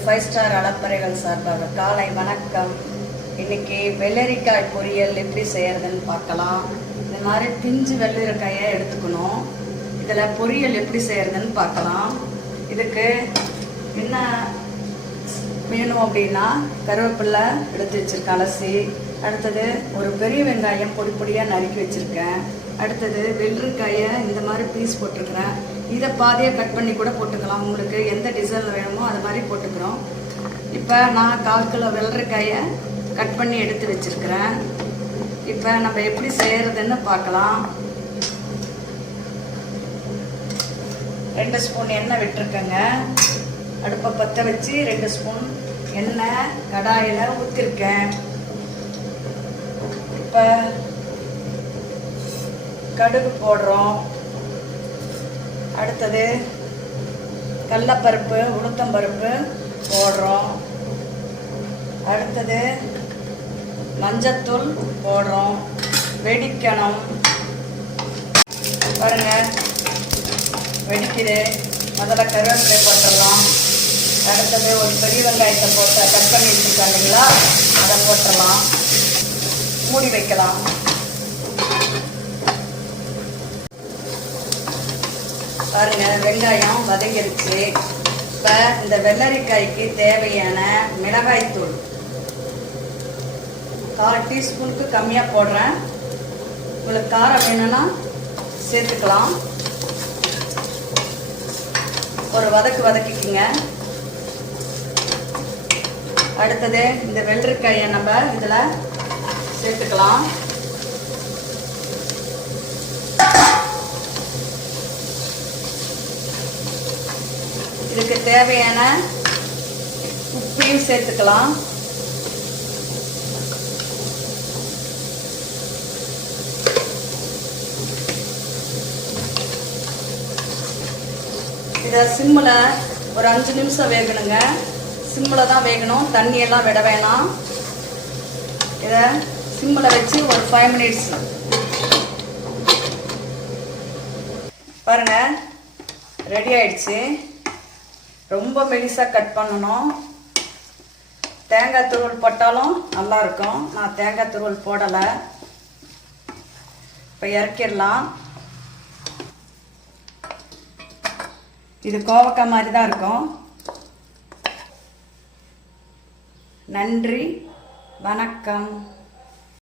Five star அளப்பறைகள் சார்பாக காலை வணக்கம். இன்னைக்கு வெள்ளரிக்காய் பொரியல் எப்படி செய்யறதுன்னு பார்க்கலாம். இந்த மாதிரி பிஞ்சு வெள்ளரிக்காயை எடுத்துக்கணும். இதில் பொரியல் எப்படி செய்யறதுன்னு பார்க்கலாம். இதுக்கு என்ன வேணும் அப்படின்னா கருவேப்பிலை எடுத்து வச்சிருக்கேன் அலசி அடுத்தது ஒரு பெரிய வெங்காயம் பொடி பொடியாக நறுக்கி வச்சுருக்கேன். அடுத்தது வெள்ளரிக்காயை இந்த மாதிரி பீஸ் போட்டிருக்கிறேன். இதை பாதியாக கட் பண்ணி கூட போட்டுக்கலாம். உங்களுக்கு எந்த டிசைனில் வேணுமோ அது மாதிரி போட்டுக்கிறோம். இப்போ நான் கால் கிலோ வெள்ளரிக்காயை கட் பண்ணி எடுத்து வச்சுருக்கிறேன். இப்போ நம்ம எப்படி செய்கிறதுன்னு பார்க்கலாம். ரெண்டு ஸ்பூன் எண்ணெய் விட்டுருக்கேங்க. அடுப்பை பற்ற வச்சு ரெண்டு ஸ்பூன் எண்ணெய் கடாயில் ஊற்றிருக்கேன் இப்போ கடுகு போடுறோம். அடுத்தது கடலப்பருப்பு உளுத்தம்பருப்பு போடுறோம். அடுத்தது மஞ்சத்தூள் போடுறோம். வெடிக்கணும். பாருங்கள் வெடிக்குது. முதல்ல கருவேப்பிலை போட்டுடலாம். அடுத்தது ஒரு பெரிய வெங்காயத்தை போட்டு கட் பண்ணி வச்சுருக்காங்க இல்லைங்களா? அதை போட்டுடலாம். மூடி வைக்கலாம். பாருங்க வெங்காயம் வதங்கிருச்சு. இப்போ இந்த வெள்ளரிக்காய்க்கு தேவையான மிளகாய்த்தூள் கால் டீஸ்பூனுக்கு கம்மியாக போடுறேன். உங்களுக்கு காரம் வேணும்னா சேர்த்துக்கலாம். ஒரு வதக்கு வதக்கிக்குங்க. அடுத்தது இந்த வெள்ளரிக்காயை நம்ம இதில் சேர்த்துக்கலாம். இதுக்கு தேவையான உப்பையும் சேர்த்துக்கலாம். இதை சிம்மில் ஒரு அஞ்சு நிமிஷம் வேகணுங்க. சிம்மில் தான் வேகணும். தண்ணியெல்லாம் விட வேணாம். இதை சிம்மில் வச்சு ஒரு ஃபைவ் மினிட்ஸ் பாருங்கள் ரெடி ஆயிடுச்சு. ரொம்ப மெலிசாக கட் பண்ணணும். தேங்காய் துருவல் போட்டாலும் நல்லா இருக்கும். நான் தேங்காய் துருவல் போடலை. இப்போ இறக்கிடலாம். இது கோவக்காய் மாதிரி தான் இருக்கும். நன்றி வணக்கம்.